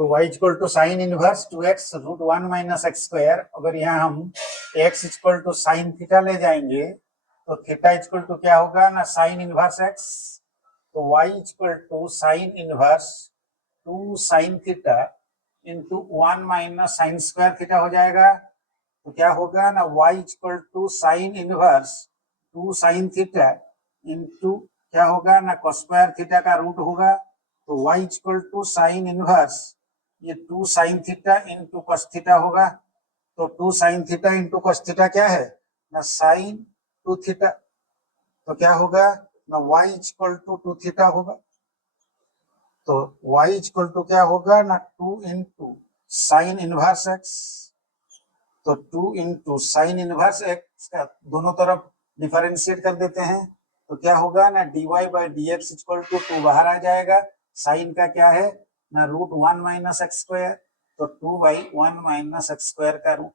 तो y equal to sine inverse 2x root 1 minus x square. अगर यहाँ हम x equal to sine theta ले जाएंगे तो थीटा इक्वल टू क्या होगा ना साइन इनवर्स x। तो y equal to sine inverse 2 sine theta into 1 minus sine square theta हो जाएगा। तो क्या होगा ना y equal to sine inverse 2 sine theta into क्या होगा ना cos स्क्वायर थीटा का रूट होगा। तो y equal to sine inverse ये 2 sine theta into cos theta होगा। तो 2 sine theta into cos theta क्या है ना साइन 2 थीटा। तो क्या होगा ना y इक्वल टू 2 थीटा होगा। तो y इक्वल टू क्या होगा ना 2 इंटू साइन इनवर्स x। तो 2 इंटू साइन इनवर्स x का दोनों तरफ डिफरेंशिएट कर देते हैं। तो क्या होगा ना dy by d x equal to 2 बाहर आ जाएगा। साइन का क्या है ना रूट 1 माइनस एक्स स्क्वायर। तो 2 बाई 1 माइनस एक्स स्क्वायर का रूट